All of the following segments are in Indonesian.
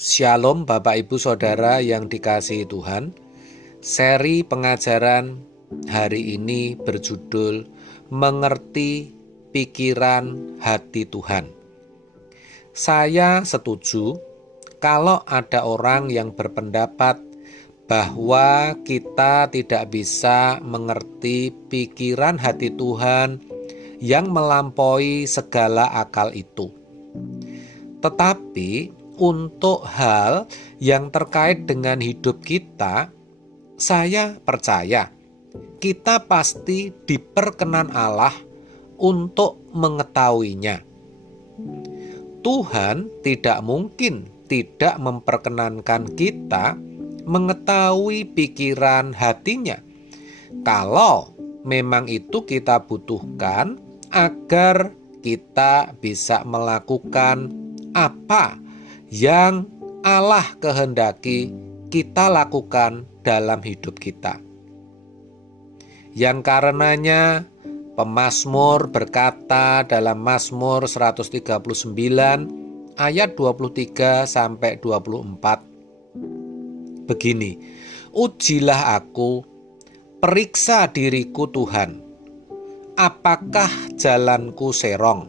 Shalom Bapak Ibu Saudara yang dikasihi Tuhan. Seri pengajaran hari ini berjudul Mengerti Pikiran Hati Tuhan. Saya setuju kalau ada orang yang berpendapat bahwa kita tidak bisa mengerti pikiran hati Tuhan yang melampaui segala akal itu. Tetapi untuk hal yang terkait dengan hidup kita, saya percaya kita pasti diperkenan Allah untuk mengetahuinya. Tuhan tidak mungkin tidak memperkenankan kita mengetahui pikiran hatinya, kalau memang itu kita butuhkan agar kita bisa melakukan apa yang Allah kehendaki kita lakukan dalam hidup kita. Yang karenanya pemazmur berkata dalam Mazmur 139 ayat 23 sampai 24 begini, "Ujilah aku, periksa diriku Tuhan, apakah jalanku serong?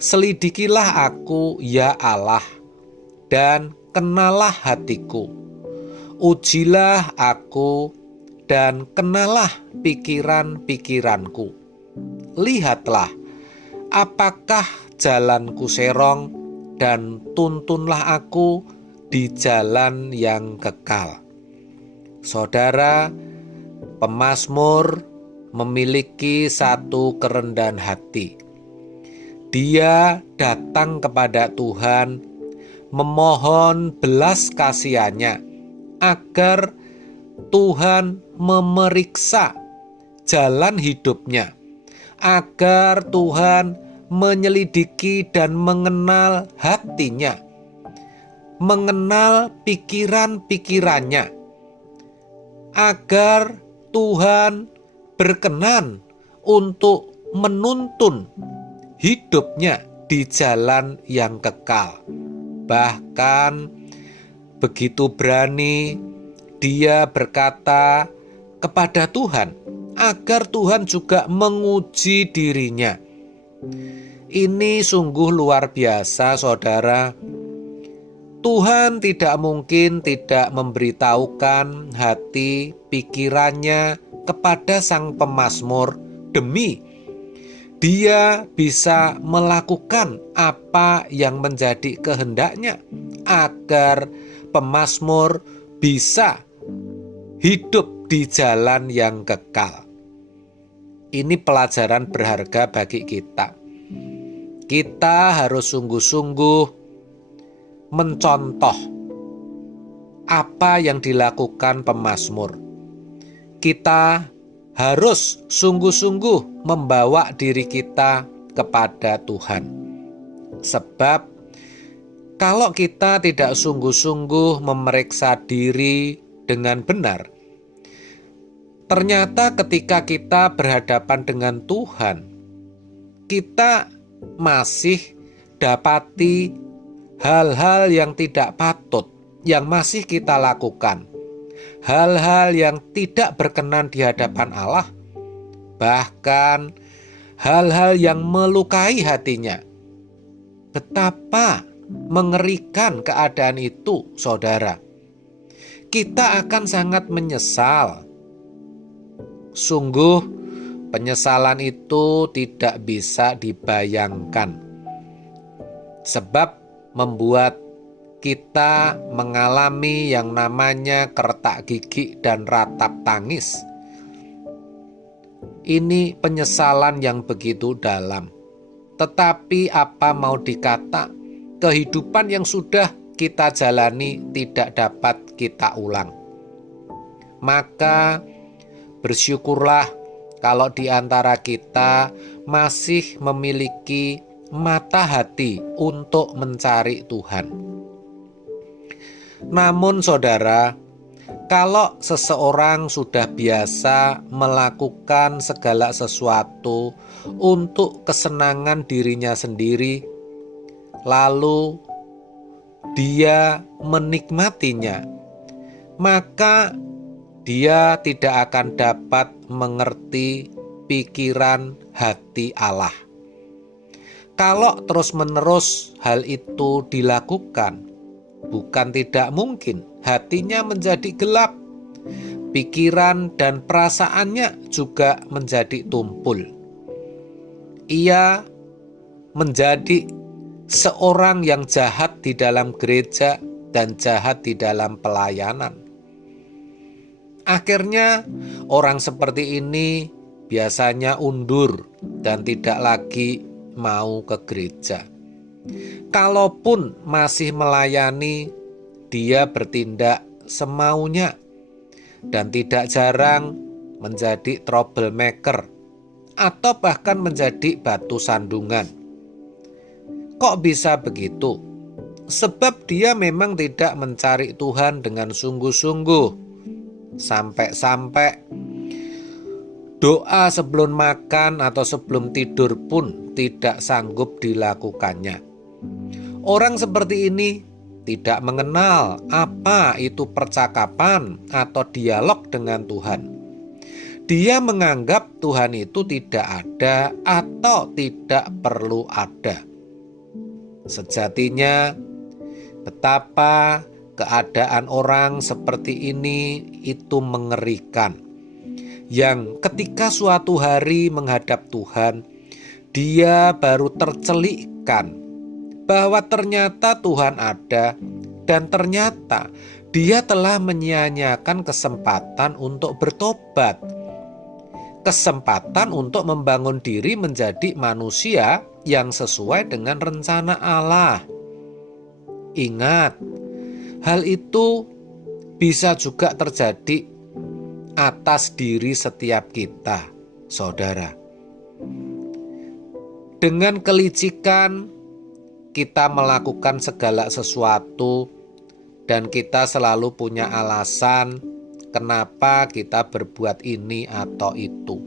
Selidikilah aku ya Allah, dan kenalah hatiku. Ujilah aku dan kenalah pikiran-pikiranku. Lihatlah, apakah jalanku serong, dan tuntunlah aku di jalan yang kekal." Saudara, pemazmur memiliki satu kerendahan hati. Dia datang kepada Tuhan memohon belas kasihannya agar Tuhan memeriksa jalan hidupnya, agar Tuhan menyelidiki dan mengenal hatinya, mengenal pikiran-pikirannya, agar Tuhan berkenan untuk menuntun hidupnya di jalan yang kekal. Bahkan begitu berani dia berkata kepada Tuhan agar Tuhan juga menguji dirinya. Ini sungguh luar biasa, saudara. Tuhan tidak mungkin tidak memberitahukan hati pikirannya kepada sang pemazmur demi dia bisa melakukan apa yang menjadi kehendaknya, agar pemazmur bisa hidup di jalan yang kekal. Ini pelajaran berharga bagi kita. Kita harus sungguh-sungguh mencontoh apa yang dilakukan pemazmur. Kita harus sungguh-sungguh membawa diri kita kepada Tuhan. Sebab kalau kita tidak sungguh-sungguh memeriksa diri dengan benar, ternyata ketika kita berhadapan dengan Tuhan, kita masih dapati hal-hal yang tidak patut yang masih kita lakukan. Hal-hal yang tidak berkenan di hadapan Allah, bahkan hal-hal yang melukai hatinya. Betapa mengerikan keadaan itu, saudara. Kita akan sangat menyesal. Sungguh, penyesalan itu tidak bisa dibayangkan, sebab membuat kita mengalami yang namanya kertak gigi dan ratap tangis. Ini penyesalan yang begitu dalam. Tetapi apa mau dikata, kehidupan yang sudah kita jalani tidak dapat kita ulang. Maka bersyukurlah kalau di antara kita masih memiliki mata hati untuk mencari Tuhan. Namun saudara, kalau seseorang sudah biasa melakukan segala sesuatu untuk kesenangan dirinya sendiri, lalu dia menikmatinya, maka dia tidak akan dapat mengerti pikiran hati Allah. Kalau terus-menerus hal itu dilakukan, bukan tidak mungkin hatinya menjadi gelap, pikiran dan perasaannya juga menjadi tumpul. Ia menjadi seorang yang jahat di dalam gereja dan jahat di dalam pelayanan. Akhirnya orang seperti ini biasanya undur dan tidak lagi mau ke gereja. Kalaupun masih melayani, dia bertindak semaunya dan tidak jarang menjadi troublemaker atau bahkan menjadi batu sandungan. Kok bisa begitu? Sebab dia memang tidak mencari Tuhan dengan sungguh-sungguh. Sampai-sampai doa sebelum makan atau sebelum tidur pun tidak sanggup dilakukannya. Orang seperti ini tidak mengenal apa itu percakapan atau dialog dengan Tuhan. Dia menganggap Tuhan itu tidak ada atau tidak perlu ada. Sejatinya, betapa keadaan orang seperti ini itu mengerikan. Yang ketika suatu hari menghadap Tuhan, dia baru tercelikkan bahwa ternyata Tuhan ada dan ternyata dia telah menyia-nyiakan kesempatan untuk bertobat. Kesempatan untuk membangun diri menjadi manusia yang sesuai dengan rencana Allah. Ingat, hal itu bisa juga terjadi atas diri setiap kita, saudara. Dengan kelicikan, kita melakukan segala sesuatu dan kita selalu punya alasan kenapa kita berbuat ini atau itu.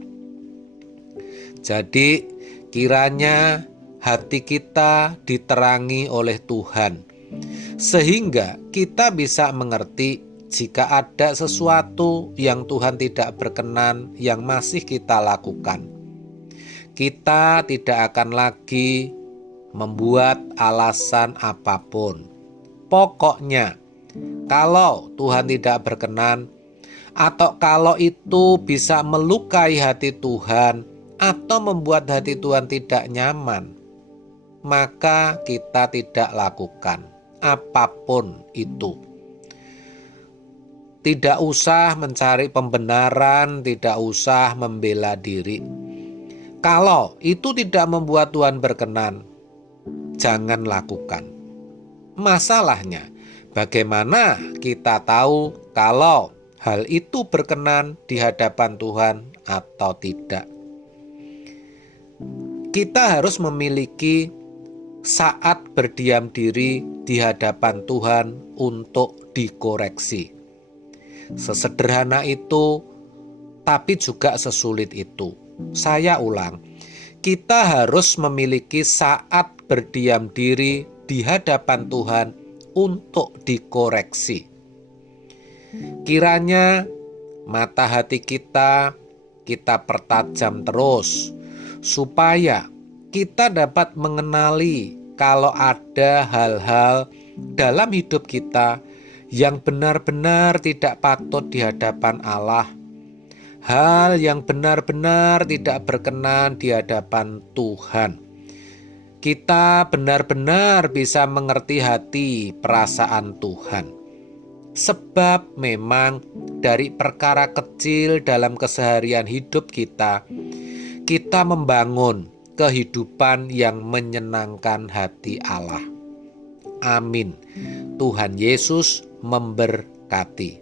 Jadi, kiranya hati kita diterangi oleh Tuhan, sehingga kita bisa mengerti jika ada sesuatu yang Tuhan tidak berkenan yang masih kita lakukan. Kita tidak akan lagi membuat alasan apapun. Pokoknya, kalau Tuhan tidak berkenan, atau kalau itu bisa melukai hati Tuhan atau membuat hati Tuhan tidak nyaman, maka kita tidak lakukan apapun itu. Tidak usah mencari pembenaran, tidak usah membela diri. Kalau itu tidak membuat Tuhan berkenan, jangan lakukan. Masalahnya, bagaimana kita tahu kalau hal itu berkenan di hadapan Tuhan atau tidak? Kita harus memiliki saat berdiam diri di hadapan Tuhan untuk dikoreksi. Sesederhana itu, tapi juga sesulit itu. Saya ulang, kita harus memiliki saat berdiam diri di hadapan Tuhan untuk dikoreksi. Kiranya mata hati kita pertajam terus, supaya kita dapat mengenali kalau ada hal-hal dalam hidup kita yang benar-benar tidak patut di hadapan Allah, hal yang benar-benar tidak berkenan di hadapan Tuhan. Kita benar-benar bisa mengerti hati perasaan Tuhan. Sebab memang dari perkara kecil dalam keseharian hidup kita membangun kehidupan yang menyenangkan hati Allah. Amin. Tuhan Yesus memberkati.